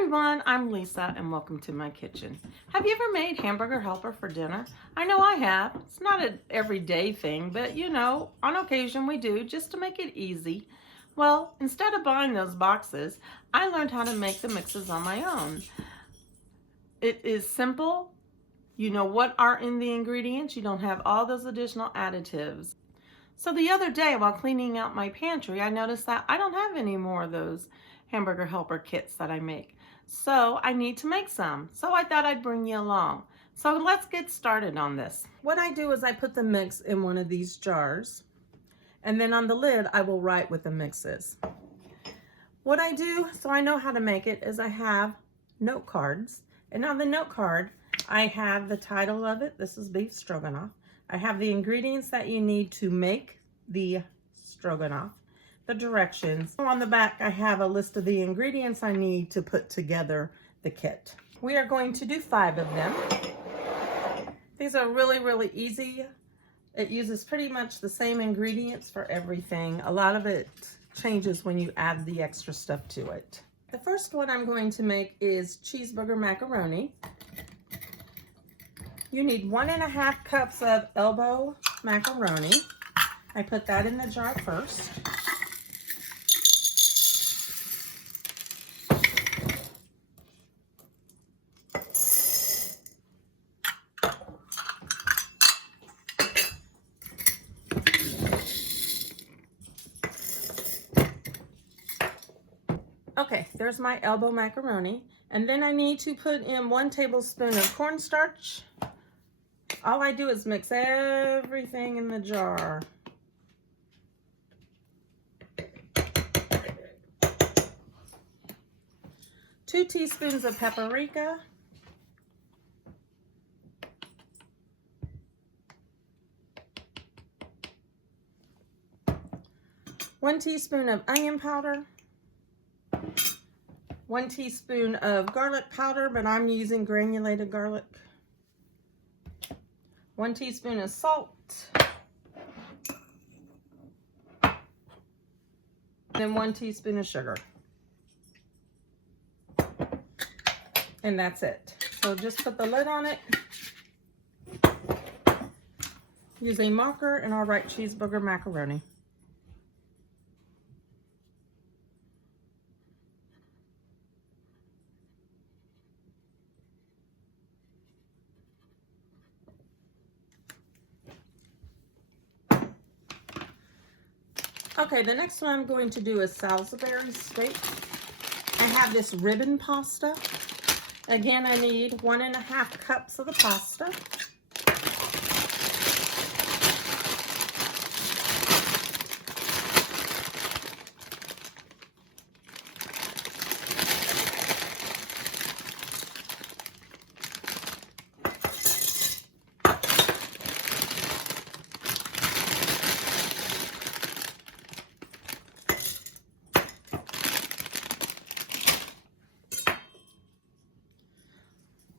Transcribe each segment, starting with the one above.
everyone, I'm Lisa and welcome to my kitchen. Have you ever made hamburger helper for dinner? I know I have. It's not an everyday thing, but on occasion we do just to make it easy. Well, instead of buying those boxes, I learned how to make the mixes on my own. It is simple. You know what are in the ingredients. You don't have all those additional additives. So the other day while cleaning out my pantry, I noticed that I don't have any more of those hamburger helper kits that I make. So I need to make some. So I thought I'd bring you along. So let's get started on this. What I do is I put the mix in one of these jars, and then on the lid I will write what the mix is. What I do so I know how to make it is I have note cards, and on the note card I have the title of it. This is beef stroganoff. I have the ingredients that you need to make the stroganoff, the directions. On the back, I have a list of the ingredients I need to put together the kit. We are going to do 5 of them. These are really easy. It uses pretty much the same ingredients for everything. A lot of it changes when you add the extra stuff to it. The first one I'm going to make is cheeseburger macaroni. You need 1.5 cups of elbow macaroni. I put that in the jar first. Okay, there's my elbow macaroni. And then I need to put in 1 tablespoon of cornstarch. All I do is mix everything in the jar. Two teaspoons of paprika. 1 teaspoon of onion powder. 1 teaspoon of garlic powder, but I'm using granulated garlic. 1 teaspoon of salt. And 1 teaspoon of sugar. And that's it. So just put the lid on it. Use a marker and I'll write cheeseburger macaroni. Okay, the next one I'm going to do is Salisbury Steak. I have this ribbon pasta. Again, I need 1.5 cups of the pasta.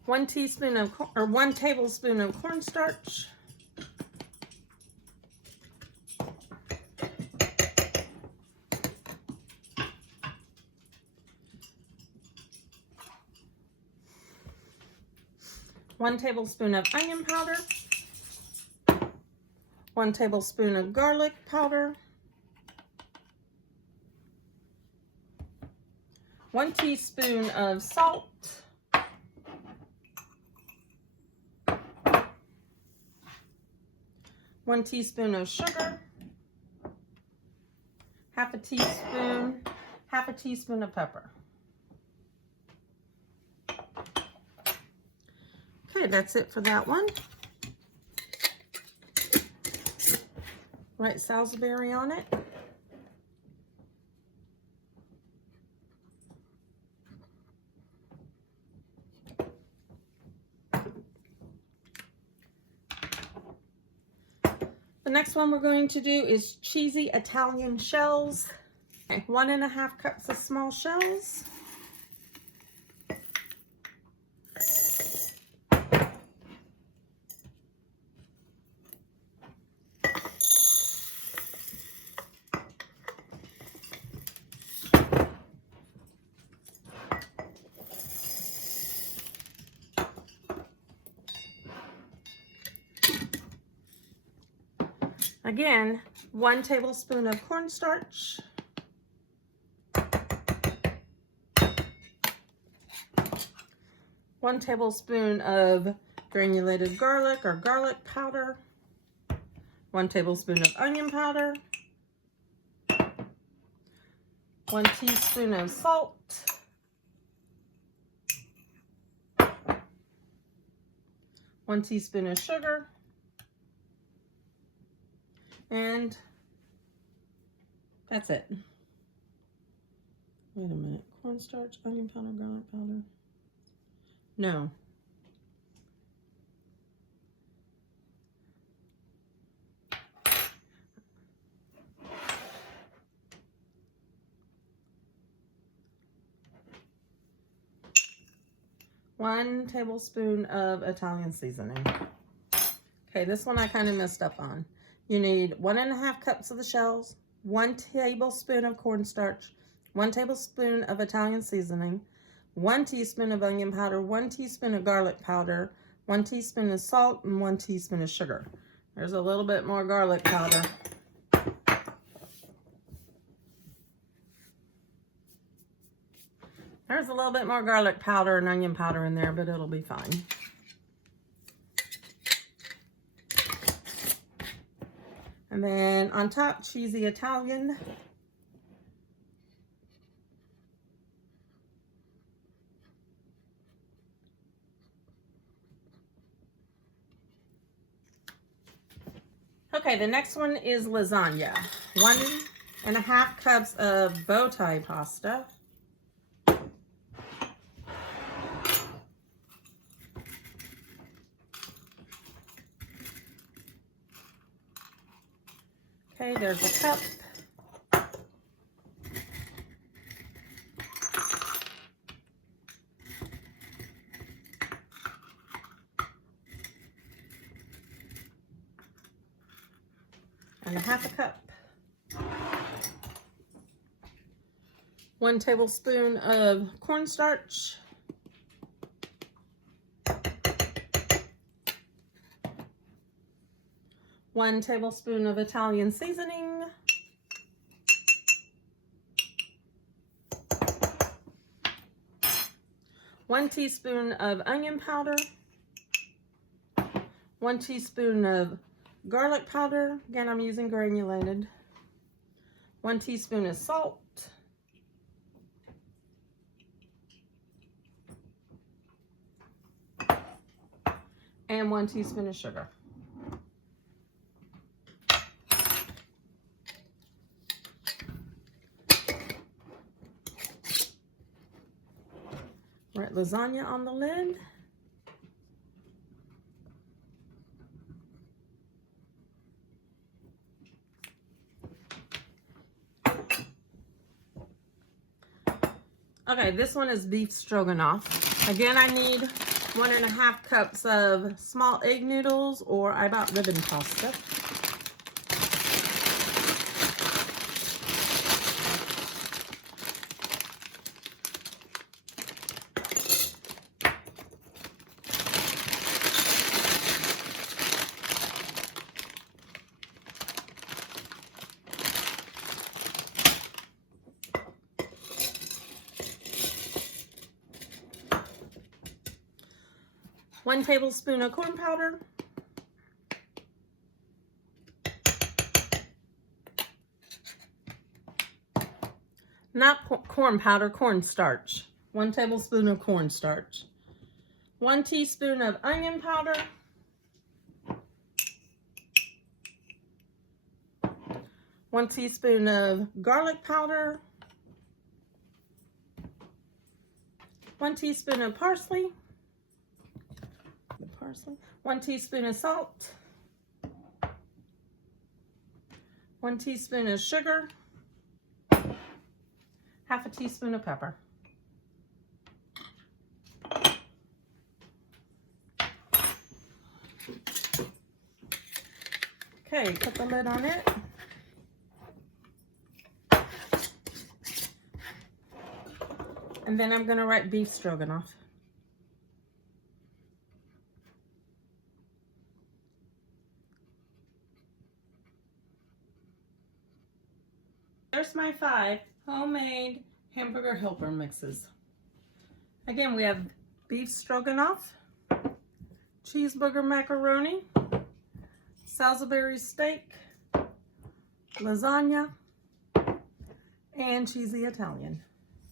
One tablespoon of cornstarch. One tablespoon of onion powder. 1 tablespoon of garlic powder. 1 teaspoon of salt. 1 teaspoon of sugar, half a teaspoon of pepper. Okay, that's it for that one. Write Salisbury on it. The next one we're going to do is cheesy Italian shells. Okay, 1.5 cups of small shells. Again, 1 tablespoon of cornstarch. 1 tablespoon of granulated garlic or garlic powder. 1 tablespoon of onion powder. 1 teaspoon of salt. 1 teaspoon of sugar. And that's it. Wait a minute. Cornstarch, onion powder, garlic powder. No. One tablespoon of Italian seasoning. Okay, this one I kind of messed up on. You need 1½ cups of the shells, 1 tablespoon of cornstarch, 1 tablespoon of Italian seasoning, 1 teaspoon of onion powder, 1 teaspoon of garlic powder, 1 teaspoon of salt, and 1 teaspoon of sugar. There's a little bit more garlic powder. There's a little bit more garlic powder and onion powder in there, but it'll be fine. And then on top, cheesy Italian. Okay, the next one is lasagna. 1½ cups of bow tie pasta. Okay, there's a cup. And 1/2 cup. 1 tablespoon of cornstarch. 1 tablespoon of Italian seasoning. 1 teaspoon of onion powder. 1 teaspoon of garlic powder. Again, I'm using granulated. 1 teaspoon of salt. And 1 teaspoon of sugar. Right, lasagna on the lid. Okay, this one is beef stroganoff. Again, I need 1½ cups of small egg noodles, or I bought ribbon pasta. One tablespoon of corn powder. Not corn powder, cornstarch. 1 tablespoon of cornstarch. 1 teaspoon of onion powder. 1 teaspoon of garlic powder. 1 teaspoon of parsley. 1 teaspoon of salt. 1 teaspoon of sugar. 1/2 teaspoon of pepper. Okay, put the lid on it. And then I'm going to write beef stroganoff. there's my 5 homemade hamburger helper mixes. Again, we have beef stroganoff, cheeseburger macaroni, Salisbury steak, lasagna, and cheesy Italian.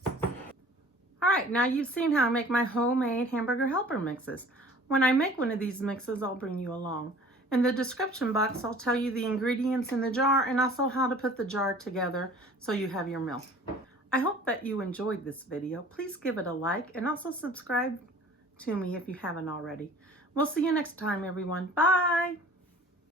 All right, now you've seen how I make my homemade hamburger helper mixes. When I make one of these mixes, I'll bring you along. In the description box, I'll tell you the ingredients in the jar and also how to put the jar together so you have your meal. I hope that you enjoyed this video. Please give it a like and also subscribe to me if you haven't already. We'll see you next time, everyone. Bye!